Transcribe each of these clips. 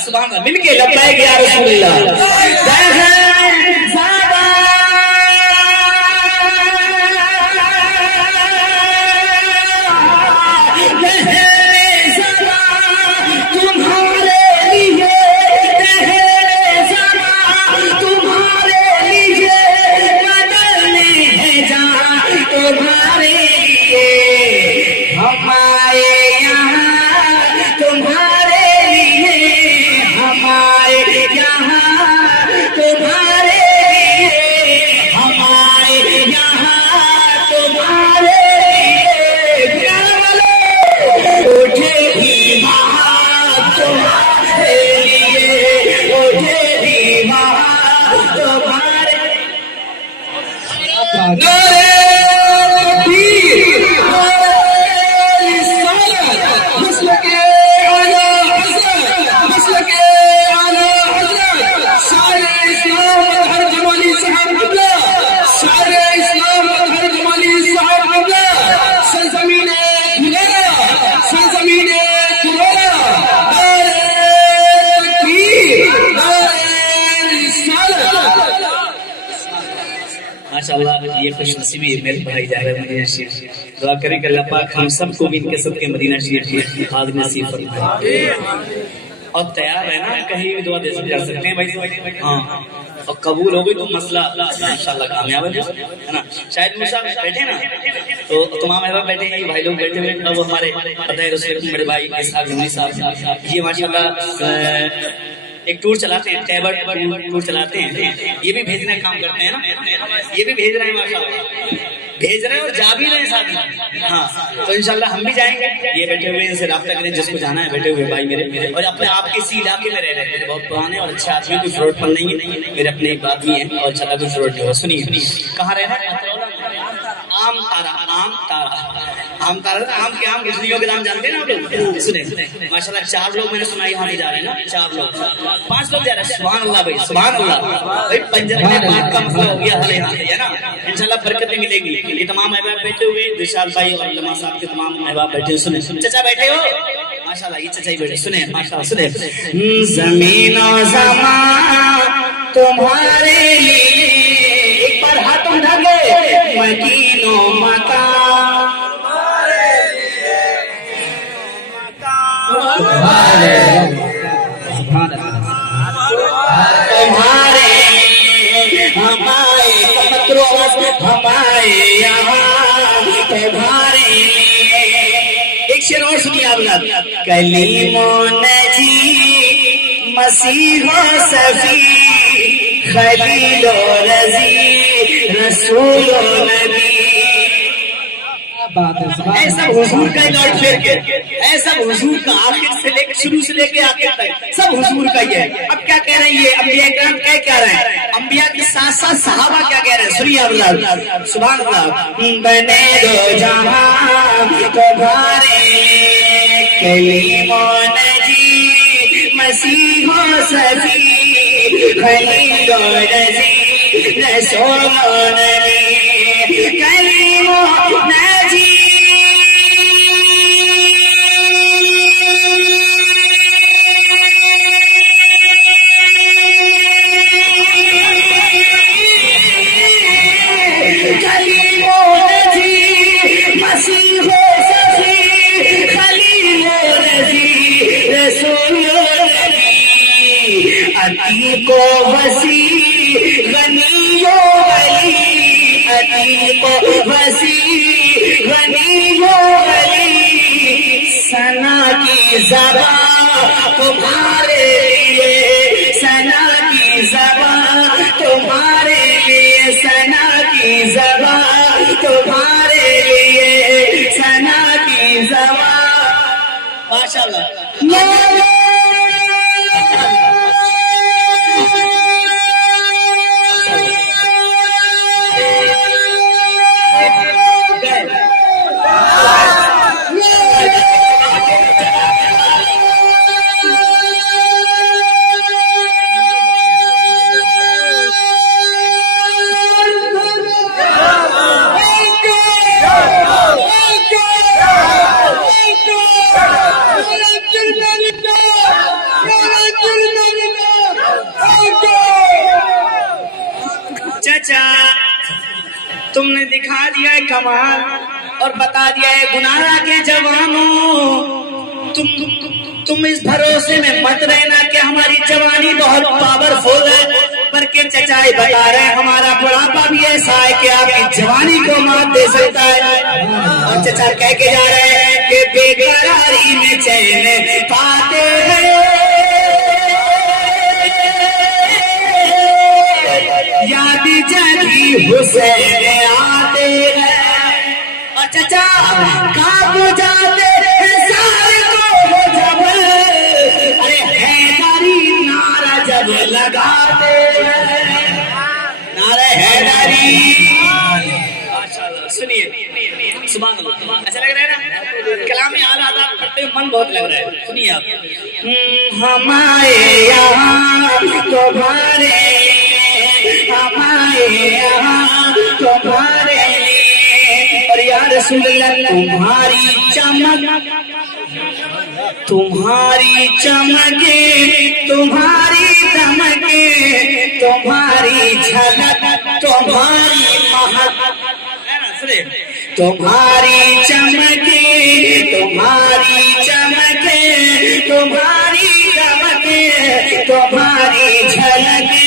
सुभान अल्लाह, मिलके लब्बैक या रसूलल्लाह। माशाअल्लाह, ये खुशनसीबी है मेरे भाई जा रहे हैं मदीना शरीफ। दुआ करें कि अल्लाह पाक हम सबको भी इनके सबके मदीना शरीफ की हाज़ नसीब फरमाए। और तैयार है ना, कहीं भी दुआ दे सकते हैं भाई। हाँ, और कबूल हो गई तो मसला इंशाल्लाह कामयाब है ना। शायद मूसा बैठे ना, तो तमाम अहबाब बैठे हैं, भाई लोग बैठे हुए। अब हमारे पता है रसूल बड़े भाई साहब ये माशाल्लाह एक टूर चलाते हैं, टैबर टूर चलाते हैं। ये भी भेजने का काम करते हैं ना, ये भी भेज रहे हैं माशाल्लाह, भेज रहे हैं और जा भी रहे हैं साथ में। हाँ, तो इंशाल्लाह हम भी जाएंगे। ये बैठे हुए इनसे राब्ता करें जिसको जाना है, बैठे हुए भाई मेरे और अपने आप के इसी इलाके में रह रहे हैं, बहुत पुराने और अच्छे आदमी, कोई फ्रॉडपन नहीं है, मेरे अपने एक आदमी है और इंशाल्लाह कोई फ्रॉड नहीं होगा। सुनिए कहाँ रहना है? आम तारा, आम तारा, आम तारा, आम के आम गुजरियों के नाम जानते हैं ना आप लोग? सुने माशाल्लाह 4 लोग मैंने सुना यहाँ पे जा रहे हैं ना, 4 लोग 5 लोग जा रहे हैं। सुभान अल्लाह भाई, सुभान अल्लाह भाई। पंजर में बात का मसला हो गया हले यहाँ पे, है ना। इंशाल्लाह बरकतें मिलेंगी। ये तमाम अहबाब बैठे हुए, दिलशाद भाई और लम्हा साहब के तमाम अहबाब बैठे। सुने चचा बैठे हो माशाल्लाह, ये चचा ही बैठे। सुने माशाल्लाह, सुने ज़मीन और ज़मान तुम्हारे लिए, एक बार हाथ उठा के मकीनो मकान तुम्हारे हमारे यहाँ तुम्हारे एक शेर और सुनिए आप लोग। कलीमो नजी मसीहो सफी खलीलो रजी रसूलो नबी। ऐसा हुजूर का लॉर्ड फेर के, ऐसा हुजूर का आखिर से लेकर शुरू से लेके आखिर तक सब हुजूर का ही है। अब क्या कह रहे हैं ये अंबिया किराम, क्या कह रहे हैं अंबिया के साथ साथ सहाबा क्या कह रहे हैं? सुनिए आप सुभान अल्लाह। बने दो जहां तुम्हारे कलीमो नजी मसीहो सफी खलीलो रजी रसूलो नबी। कलीमो नजी अतीको वसी गनियो वली, अतीको वसी गनियो वली। सना की ज़बान तुम्हारे लिए, सना की ज़बान तुम्हारे लिए, सना की ज़बान तुम्हारे लिए, सना की ज़बान। माशाअल्लाह। चाचा तुमने दिखा दिया है कमाल और बता दिया है गुनारा के जवानों, तुम इस भरोसे में मत रहना कि हमारी जवानी बहुत पावरफुल है, पर के चचाई बता रहे हैं हमारा बुढ़ापा भी ऐसा है कि आपकी जवानी को मात दे सकता है। और चचा कह के जा रहे हैं कि बेकरारी में चैन पाते हैं, याद जगी हुसैन आते हैं। और चचा काब जाते सारे को जब, अरे हैदरी नारा जब लगाते हैं, नारा हैदरी। सुनिए सुभान अल्लाह, अच्छा लग रहा है ना, कलाम में आला आला पढ़ते हुए मन बहुत लग रहा है। सुनिए आप, हमारे यहाँ तुम्हारे, हमारे यहाँ तुम्हारे लिए, और या रसूल अल्लाह तुम्हारी चमक, तुम्हारी चमके, तुम्हारी दमके, तुम्हारी झलक, तुम्हारी महक, तुम्हारी चमके, तुम्हारी चमके, तुम्हारी दमके, तुम्हारी झलके,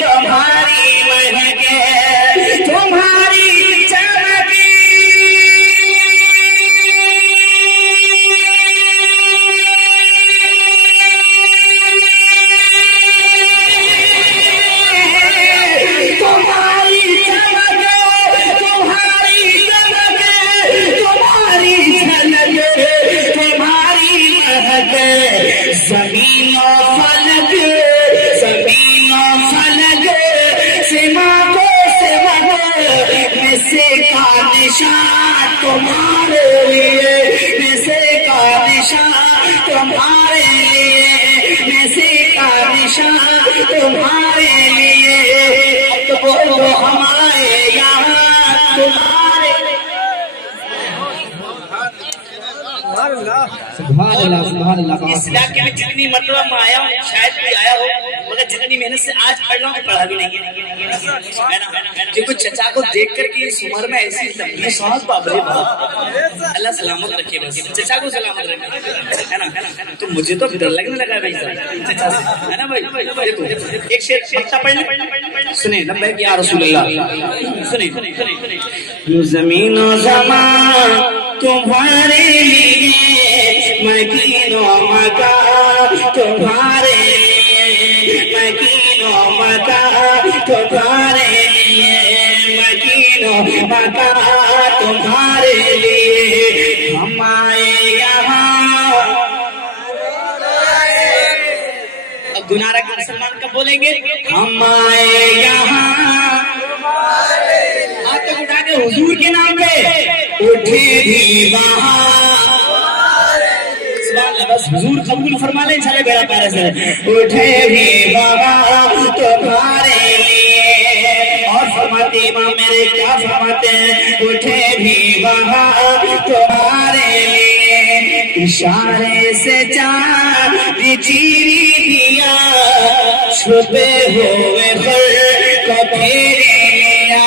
तुम्हारी महके, तुम्हारी चमके, ज़मीनो फलक, ज़मीनो फलक, सिमा को सिमा मिसे का निशान तुम्हारे लिए, मिसे का निशान तुम्हारे लिए, मिसे का निशान तुम्हारे लिए। तो बोलो हमारे यहाँ तुम्हारे, इस इलाके में जितनी मरतबा मैं आया हूँ, शायद कोई आया हो, मगर जितनी मेहनत से आज पढ़ रहा हूँ पढ़ा भी नहीं है। क्योंकि चचा को देख करके इस उम्र में ऐसी लंबी सांस, बाप रे बाप, अल्लाह सलामत रखे, बस चचा को सलामत रखे, है ना। तो मुझे तो डर लगने लगा भाई साहब चचा से, है ना भाई। एक शेर पढ़ सुने, लब्बैक या रसूल अल्लाह, सुने। ज़मीनो ज़मान तुम्हारे लिए, मकीनो मका तुम्हारे लिए, मकीनो मका तुम्हारे लिए, मकीनो मका तुम्हारे लिए। हम आए यहाँ, अब गुनारा के मुसलमान कब बोलेंगे? हम आए यहाँ, हाथ तक उठा के हुजूर के नाम पे उठे भी वहाँ, बस हुजूर कबूल फरमा ले, चले बेड़ा पार से। उठे भी वहाँ तुम्हारे लिए, और फरमाते इमाम मेरे क्या फरमाते हैं, उठे भी वहाँ तुम्हारे लिए, इशारे से चाँद चीरी दिया, छुपे हुए फर को फेरे लिया,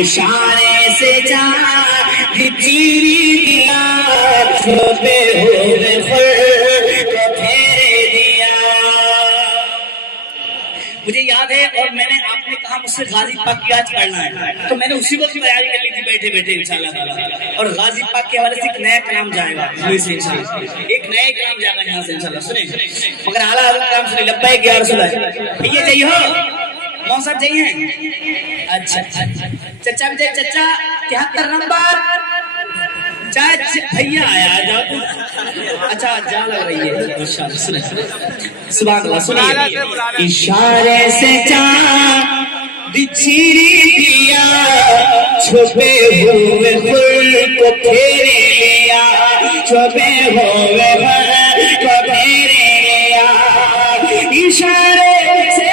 इशारे से चाँद चीरी दिया, छुपे हुए फर को फेरे दिया। मुझे याद है, और मैंने आपने कहा मुझसे गाजी पाक की आज पढ़ना है, तो मैंने उसी वक्त तैयारी कर ली थी बैठे बैठे इंशाल्लाह। और गाजी पाक के हवाले से एक नया कलाम जाएगा, एक नया कलाम जाएगा यहाँ से इंशाल्लाह। सुने, मगर आला हज़रत कलाम सुने, लब्बैक या रसूल अल्लाह। भैया चाहिए हो, मौन साहब चाहिए? अच्छा चचा भी, चचा 73 नंबर, भैया आया जाओ। अच्छा जा लग रही है, सुने सुभान अल्लाह। सुनिए, इशारे से चाँद चीरी दिया, छुपे हुए फूल को फेरे लिया, छुपे हुए फूल को फेरे लिया, इशारे से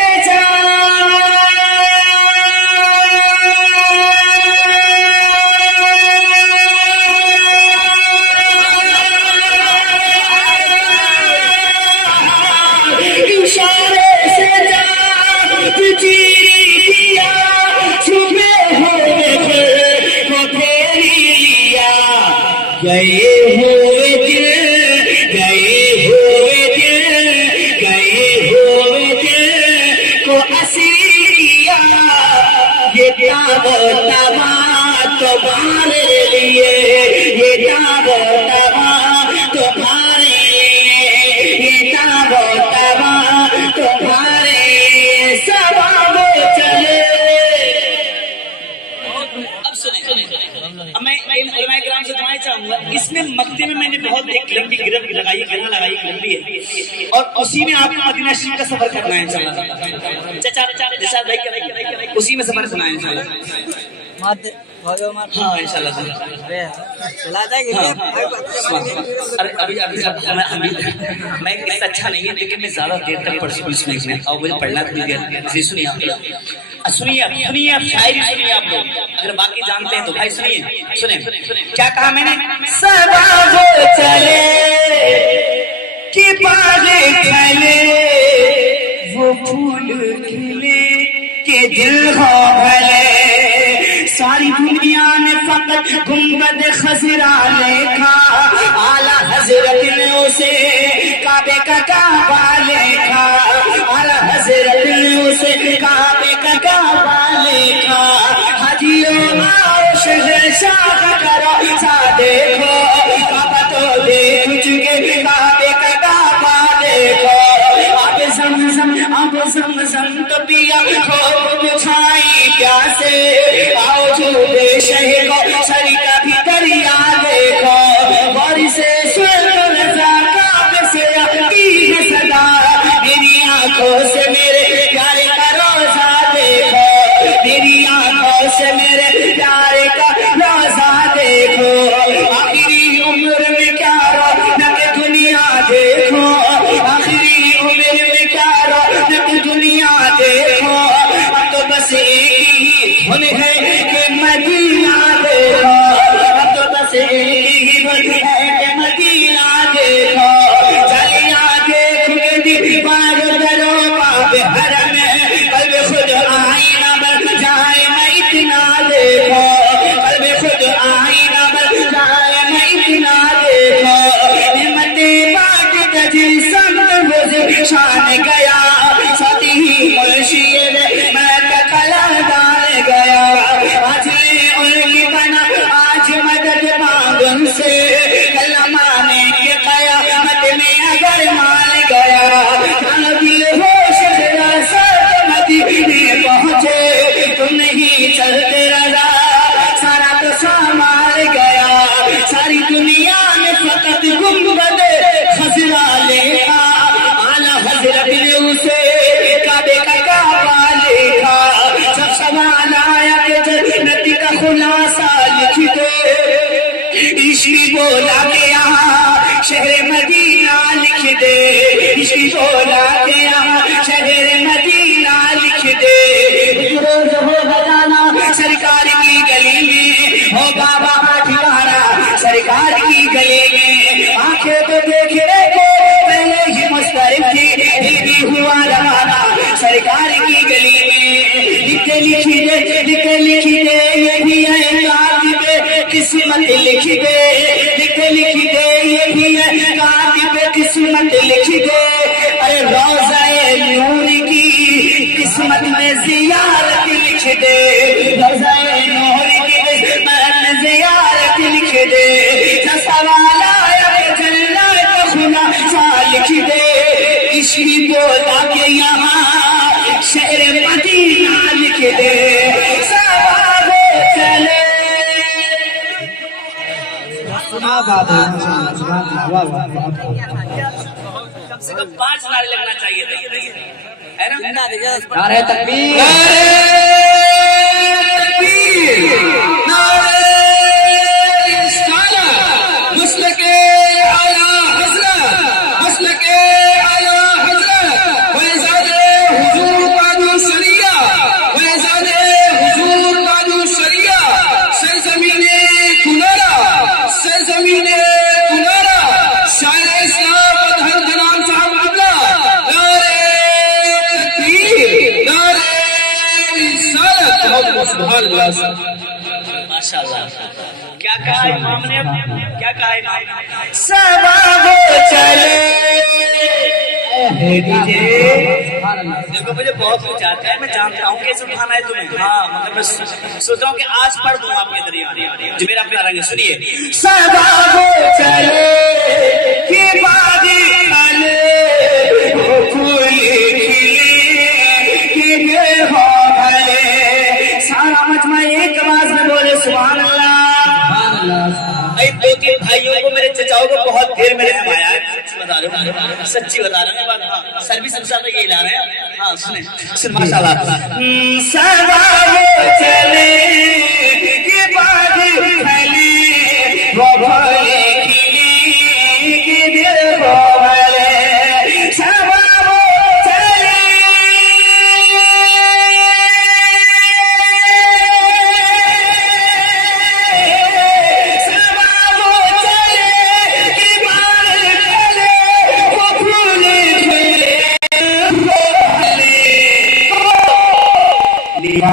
इशारे से जात चीरिया सुबह हुए को फेरी लिया गए हुए दिल को असीरिया ये तबा तुम्हारे लिए ये तबा तुम्हारे ये तबा तुम्हारे सवाब चले। अब सुने अब मैं उलमाए किराम से दुआएं चाहूंगा। इसमें मक्ते में मैंने बहुत एक लंबी गिरफ्त लगाई गला लगाई लंबी है और उसी में आपको मदीना शरीफ का सफर करना है इंशाल्लाह। चाचा दिशाद भाई उसी में सफर करना है इंशाल्लाह। हाँ इंशाल्लाह अरे अभी अभी मैं इससे अच्छा नहीं है लेकिन मैं ज्यादा देर तक पढ़ सकूँ इसमें और मुझे पढ़ना थोड़ी देर। सुनिए आप सुनिए आप शायरी सुनिए आप लोग अगर बाकी जानते हैं तो भाई सुनिए सुने क्या कहा मैंने। सवाब चले कि बागे खिले वो फूल खिले के दिल हो भले सारी दुनिया ने फकत गुंबद खजरा देखा आला हजरत ने उसे काबे का काबा देखा आला हजरत ने उसे काबे का काबा देखा हाजियों आओ शहर शाह करो सा देखो काबा तो देख चुके काबे का काबा देखो अब समझम तो पिया खूब छाई प्यासे आओ झूठे शहर को सरी का भी दरिया देखो बारिशे रजा काब से आती है सदा मेरी आंखों से मेरे प्यारे का रोजा देखो मेरी आंखों से मेरे प्यारे का रोजा देखो आखिरी उम्र में क्या रौनक दुनिया देखो आखिरी उम्र में क्या रौनक दुनिया देखो अब तो बस एक ही धुन है कि मदीना देखो अब तो बस एक ही धुन है कि मदीना देखो चलिया देख के दीवार करो बाब हरम कल्ब खुद आईना बन जाए मैं इतना देखो कल्ब खुद आईना बन जाए मैं इतना देखो हिम्मते बाट तजी संत शान गया सती ही मुर्शिद मैं कला डाल गया आज उनकी बना आज मदद मांगन से कला माने के कयामत में अगर मान गया दिल हो शहरा सद मदीने पहुंचे तुम नहीं चलते रहा सारा तो संभाल गया सारी दुनिया में फकत गुंबद खजरा लेखा आला हजरत ने उसे काबे का काबा लेखा सब सवाल आया कि जन्नत का खुलासा लिख दे इश्क बोला के यहाँ शहर मदीना लिख दे इश्क बोला के यहाँ शहर मदीना लिख दे रोज हो बजाना सरकार की गली में हो बाबा ठिकाना सरकार की गली में आंखें तो देखे को पहले ही मुस्तरफ थी दीदी हुआ रवाना सरकार की गली में लिख दे ये भी है कातिब किस्मत लिख दे लिख दे ये भी है कातिब किस्मत लिख दे अरे रोज़ाए नूर की किस्मत में जियारत लिख दे रोज़ाए नूर की किस्मत में जियारत लिख दे सवाल आया जन्नत खुलासा लिख दे इसी बोला के यहाँ शहर मदीना लिख दे सवाब चले। कम से कम 5 नारे लगना चाहिए है ना। नारे तकबीर नारे रिसालत मुस्लिके आला हज़रत मुस्लिके आला हज़रत वज़ादे हुजूर बाजू शरिया वज़ादे हुजूर बाजू शरिया सरज़मीने कुनारा सरज़मीने कुनारा शायर इस्लाम अदहर जनाब साहब अब्ला नारे सुभान अल्लाह, माशाअल्लाह। क्या कहा इमाम ने? क्या कहा इमाम ने? सबाब चले। देखो मुझे बहुत कुछ आता है, मैं जानता हूँ कैसे उठाना है तुम्हें। हाँ मतलब मैं सोच रहा हूँ कि आज पढ़ दूँ आपके दरिया जो मेरा अपना रंग है। सुनिए, सबाब चले कि बादी सारा मजमा एक आवाज में बोले सुभान अल्लाह। दो तीन भाइयों को, मेरे चचाओं को बहुत देर मेरे आया है, सच्ची बता रहा हूँ बात। सर्विस सब ये ला रहे हैं। हाँ सुने सुन माशाल्लाह। चले